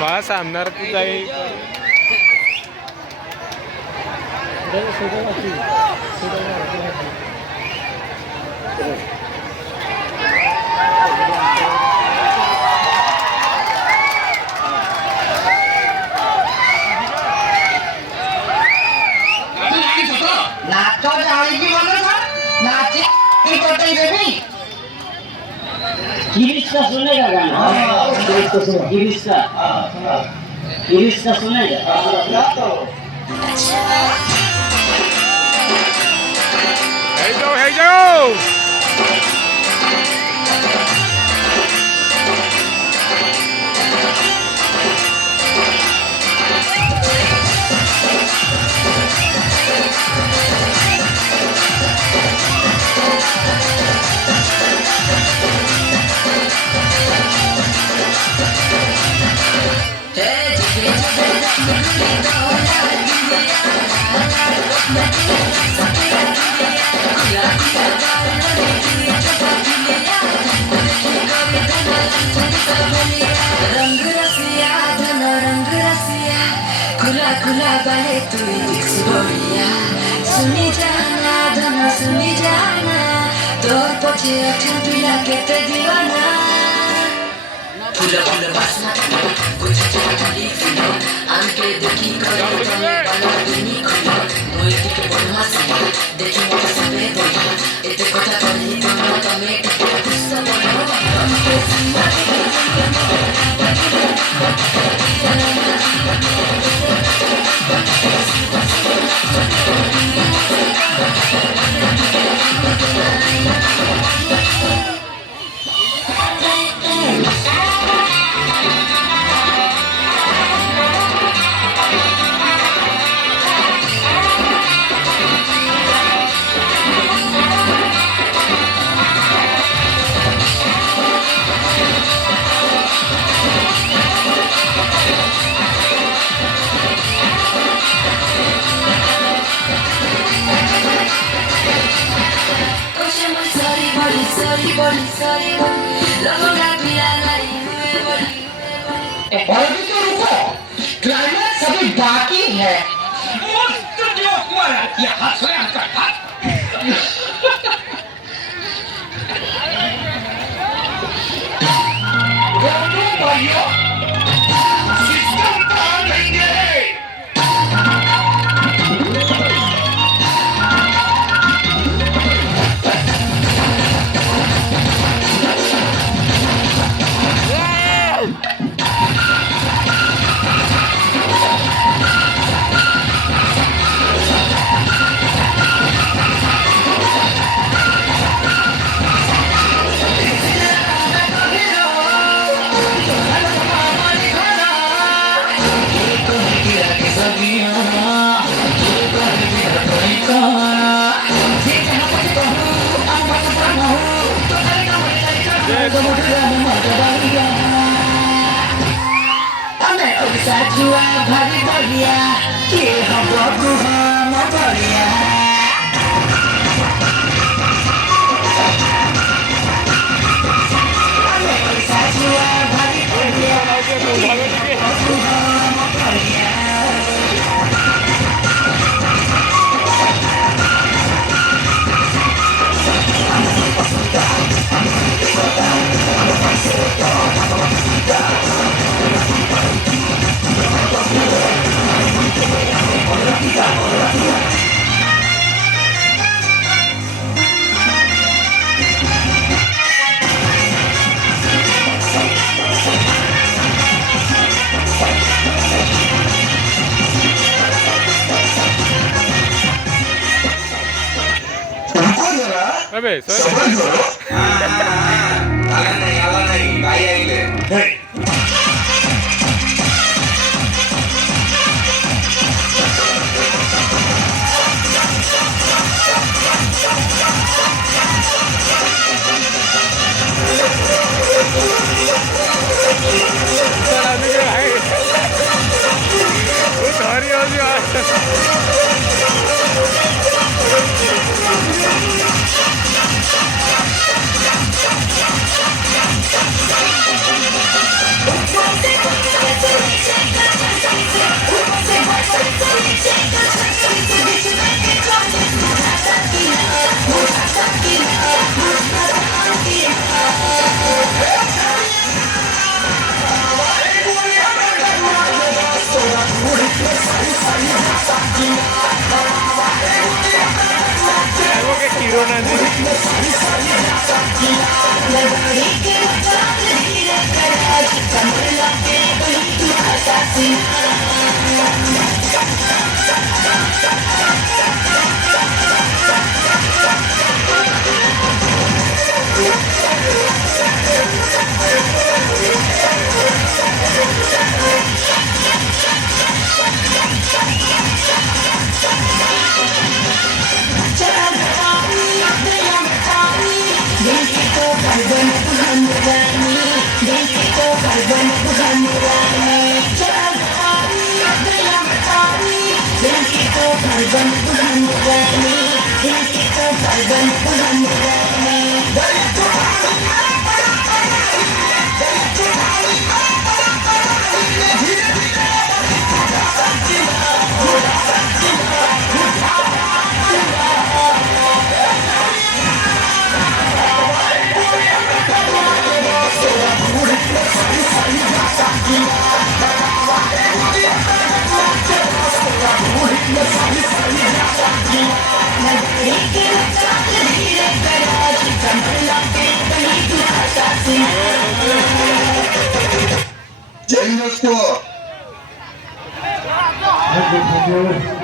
वहाँ सामने तू जाए गिरीश का सुनेगा गाना गिरीश का सुनेगा hey Joe खुला बाले तू बोलिया सुनी जाना धना सुनी जाना तो पछे अठन पिला केते दीवाना फुला फुला बासना कुछ चली फिनो आंके देखी करे बाला दुनी खुला मोई के बनवासी देखी मोटा सबे बोला एते कथा करी तमे तमे गुस्सा बोलो हमके सीमा क्लाइमेक्स अभी बाकी है जुआ भारी बढ़िया के हम बढ़िया जुआ भारी बढ़िया अबे सर नहीं भाई आइले हीरो नहीं जय हिंद दोस्तों। Thank you.